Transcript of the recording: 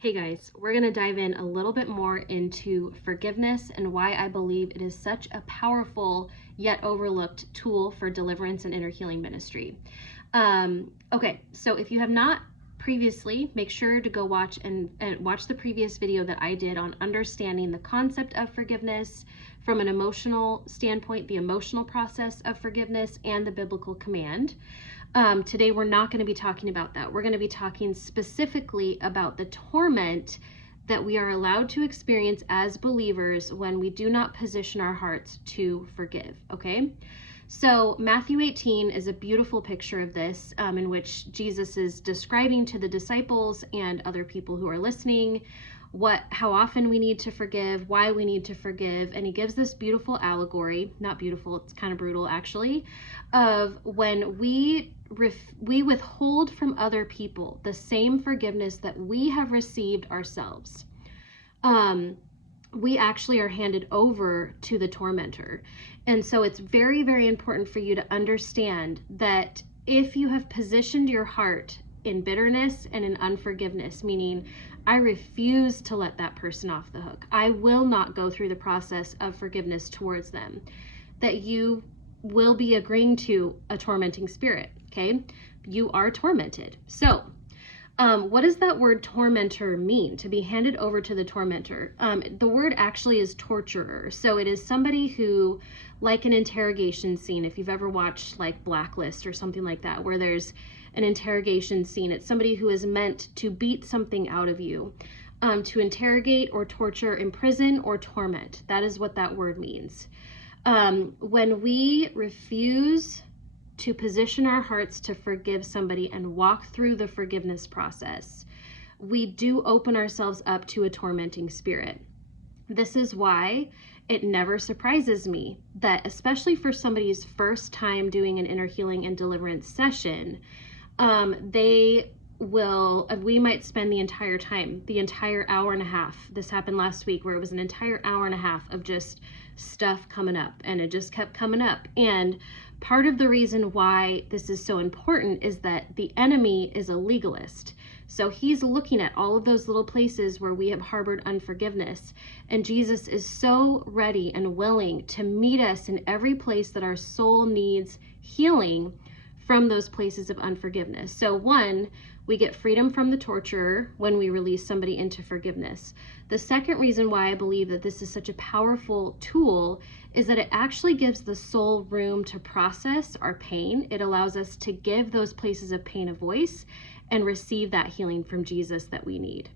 Hey guys, we're going to dive in a little bit more into forgiveness and why I believe it is such a powerful yet overlooked tool for deliverance and inner healing ministry. Okay, so if you have not previously, make sure to go watch and watch the previous video that I did on understanding the concept of forgiveness from an emotional standpoint, the emotional process of forgiveness, and the biblical command. Today, we're not going to be talking about that. We're going to be talking specifically about the torment that we are allowed to experience as believers when we do not position our hearts to forgive, okay? So Matthew 18 is a beautiful picture of this, in which Jesus is describing to the disciples and other people who are listening how often we need to forgive, why we need to forgive, and he gives this beautiful allegory, not beautiful, it's kind of brutal actually, of when we withhold from other people the same forgiveness that we have received ourselves. We actually are handed over to the tormentor. And so it's very, very important for you to understand that if you have positioned your heart in bitterness and in unforgiveness, meaning I refuse to let that person off the hook, I will not go through the process of forgiveness towards them, that you will be agreeing to a tormenting spirit, okay? You are tormented. So what does that word tormentor mean, to be handed over to the tormentor? The word actually is torturer. So it is somebody who, like an interrogation scene, if you've ever watched like Blacklist or something like that, where there's an interrogation scene, it's somebody who is meant to beat something out of you, to interrogate or torture, imprison or torment. That is what that word means. When we refuse to position our hearts to forgive somebody and walk through the forgiveness process, we do open ourselves up to a tormenting spirit. This is why it never surprises me that, especially for somebody's first time doing an inner healing and deliverance session, we might spend the entire hour and a half. This happened last week where it was an entire hour and a half of just stuff coming up, and it just kept coming up. And part of the reason why this is so important is that the enemy is a legalist. So he's looking at all of those little places where we have harbored unforgiveness. And Jesus is so ready and willing to meet us in every place that our soul needs healing from those places of unforgiveness. So one, we get freedom from the torturer when we release somebody into forgiveness. The second reason why I believe that this is such a powerful tool is that it actually gives the soul room to process our pain. It allows us to give those places of pain a voice and receive that healing from Jesus that we need.